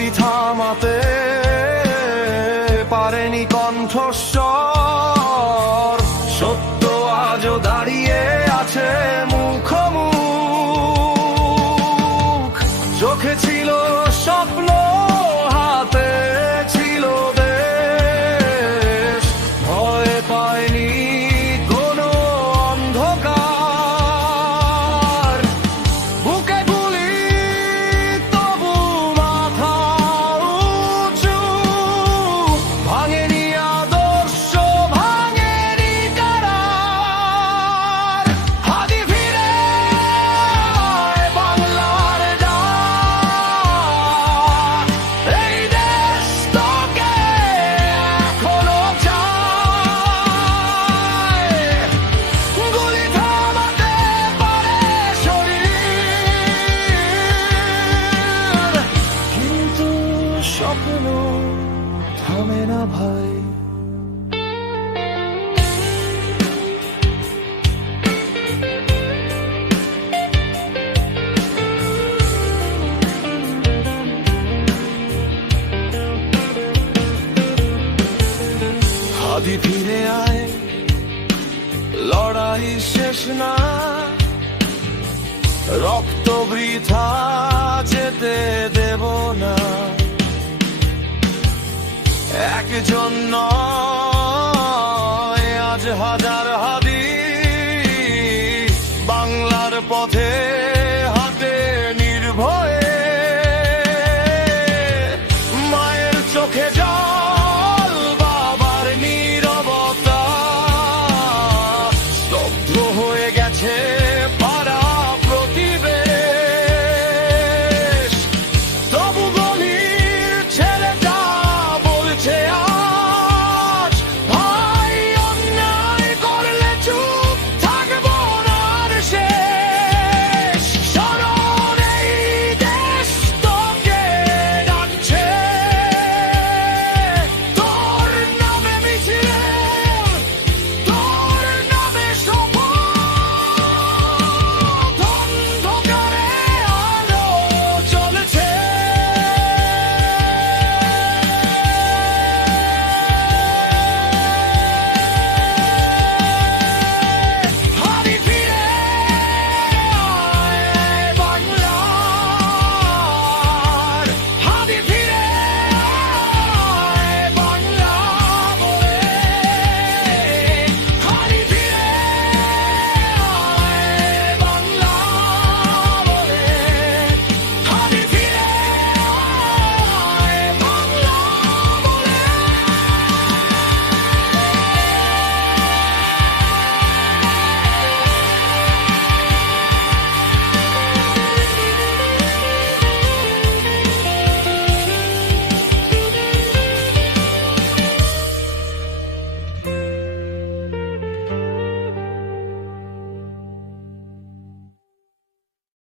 গুলি থামাতে পারেনি কণ্ঠস্বর, সত্য আজও দাঁড়িয়ে আছে মুখোমুখ। চোখে ছিল স্বপ্ন, হাতে ছিল দেশ, ভয় পায়নি কোনো অন্ধকার। বুকে গুলি তবু মাথা উঁচু, ভাঙেনি আদর্শ, ভাঙেনি কারার। হাদি ফিরে আয় বাংলার ডাক, এই দেশ তোকে এখনো চায়। গুলি থামাতে পারে শরীর, কিন্তু স্বপ্ন থামে না ভাই। হাদি ফিরে আয়, লড়াই শেষ না, রক্ত বৃথা যেতে দেব না। একজন নয়